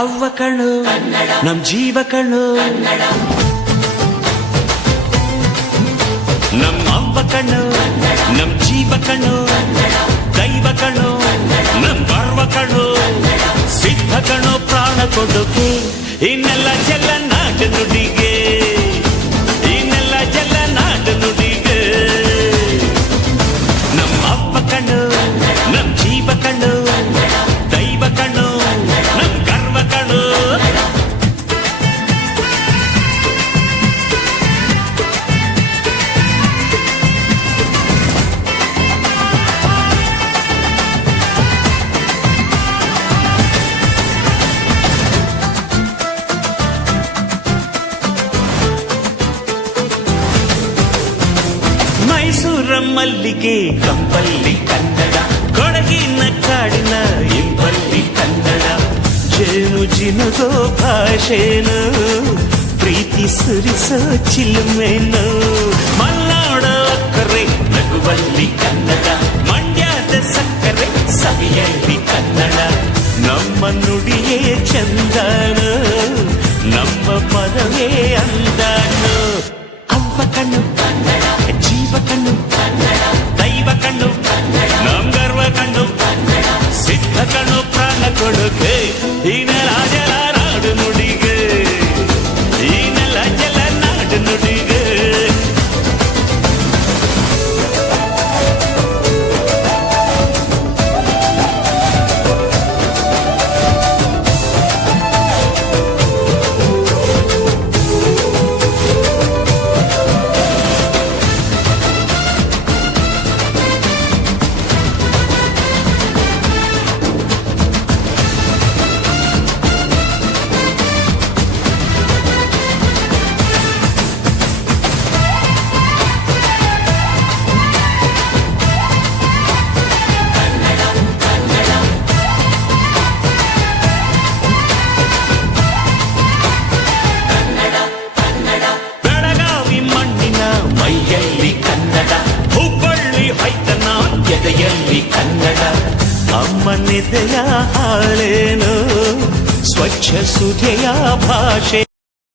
ಅವ್ವ ಕಣ್ಣು ನಮ್ ಜೀವ ಕಣ್ಣು, ನಮ್ ಅವ್ವ ಕಣ್ಣು ನಮ್ ಜೀವ ಕಣ್ಣು, ದೈವ ಕಣ್ಣು ನಮ್ ಗರ್ವ ಕಣ್ಣು, ಸಿದ್ಧ ಕಣ್ಣು ಪ್ರಾಣ ಕೊಡುಗೆ, ಇನ್ನೆಲ್ಲ ಜಲ ನಾಟ ನುಡಿಗೆ, ಇನ್ನೆಲ್ಲ ಜಲ ನಾಟ ನುಡಿಗೆ. ನಮ್ ಅವ್ವ ಕಣ್ಣು ನಮ್ ಜೀವ ಕಣ್ಣು, ದೈವ ಕಣ್ಣು ನಮ್ ಗರ್ವ ಕಣ್ಣು. ಮೈಸೂರ ಮಲ್ಲಿಗೆ ಕಂಪಲ್ಲಿ ಕನ್ನಡ, ಕೊಡಗಿನ ಕಾಡಿನ ಇಂಪಲ್ಲಿ ಕನ್ನಡ, ಜೇನು ಜಿನುಗೋ ಭಾಷೆನು, ಪ್ರೀತಿ ಸುರಿಸೋ ಚಿಲುಮೆನು, ಮಲ್ನಾಡೋ ಅಕ್ಕರೆ ನಗುವಲ್ಲಿ ಕನ್ನಡ, ಮಂಡ್ಯದ ಸಕ್ಕರೆ ಸವಿಯಲ್ಲಿ ಕನ್ನಡ, ನಮ್ಮ ನುಡಿಯೇ ಚಂದನು, ನಮ್ಮ ಪದವೇ ಅಂದನು. ಅವ್ವ ಕಣ್ಣು ಜೀವ ಕಣ್ಣು, ದೈವ ಕಣ್ಣು ನಮ್ ಗರ್ವ ಕಣ್ಣು, ಸಿದ್ಧ ಕಣ್ಣು ಪ್ರಾಣ ಕೊಡುಗೆ, ಈ ನೆಲ ಜಲ ನಾಡು ನುಡಿಗೆ, ಈ ನೆಲ ಜಲ ನಾಡು ನುಡಿಗೆ. ಮೈಯಲ್ಲಿ ಕನ್ನಡ, ಹುಬ್ಬಳ್ಳಿ ಹೈತನ ಎದೆಯಲ್ಲಿ ಕನ್ನಡ, ಅಮ್ಮನೆದೆಯ ಹಾಳೇನು ಸ್ವಚ್ಛ ಸುಧೆಯ ಭಾಷೆ.